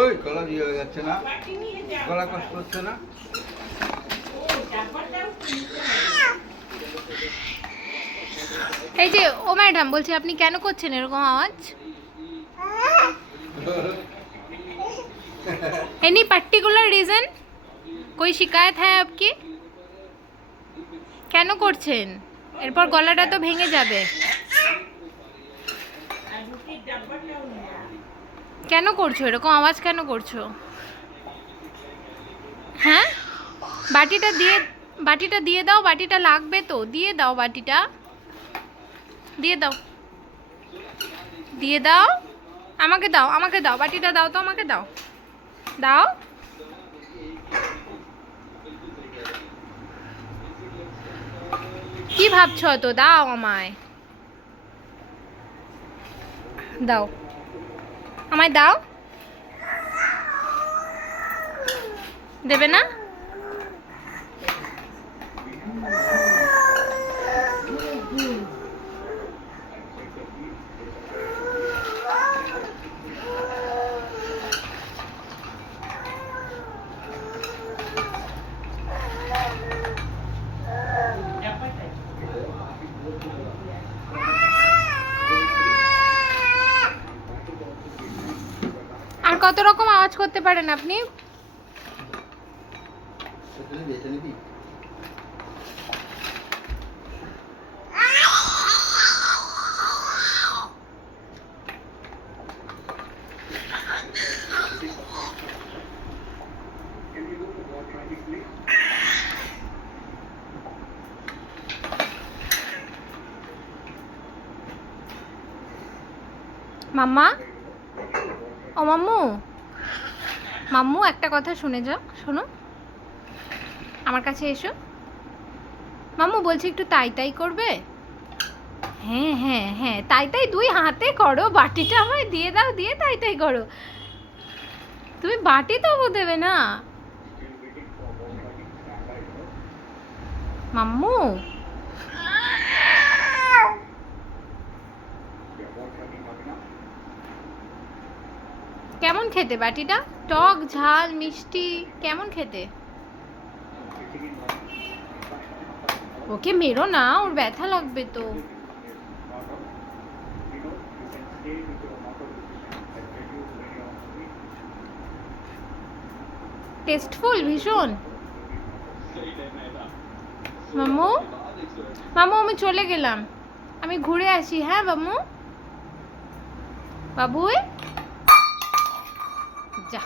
ওই গলা দিয়ে যাচ্ছে না, গলা কষ্ট হচ্ছে না? এই যে ও ম্যাডাম, বলছি আপনি কেন করছেন এরকম আওয়াজ? Any particular reason? कोई शिकायत है आपकी? কেন করছেন? এরপর গলাটা তো ভেঙে যাবে। কেন করছো এরকম আওয়াজ, কেন করছো? হ্যাঁ, বাটিটা দিয়ে দাও, বাটিটা লাগবে তো, দিয়ে দাও, বাটিটা দিয়ে দাও, দিয়ে দাও, আমাকে দাও, আমাকে দাও, বাটিটা দাও তো, আমাকে দাও, দাও। কি ভাবছো তো, দাও আমায়, দাও, আমায় দাও। দেবে না? আর কত রকম আওয়াজ করতে পারেন আপনি? মাম্মা, ও মাম্মু, মাম্মু একটা কথা শুনে যাও, শোনো, আমার কাছে এসো। মাম্মু বলছি একটু তাই তাই করবে? হ্যাঁ হ্যাঁ হ্যাঁ, তাই তাই দুই হাতে করো, বাটিটা আমায় দিয়ে দাও, দিয়ে তাই তাই করো। তুমি বাটি তবু দেবে না? মাম্মু, কেমন খেতে বাটিটা? টক, ঝাল, মিষ্টি, কেমন খেতে? ওকে মেরো না, ওর ব্যথা লাগবে তো। টেস্টফুল ভীষণ। মাম্মু, মাম্মু আমি চলে গেলাম, আমি ঘুরে আসি। হ্যাঁ মাম্মু, বাবুই যা।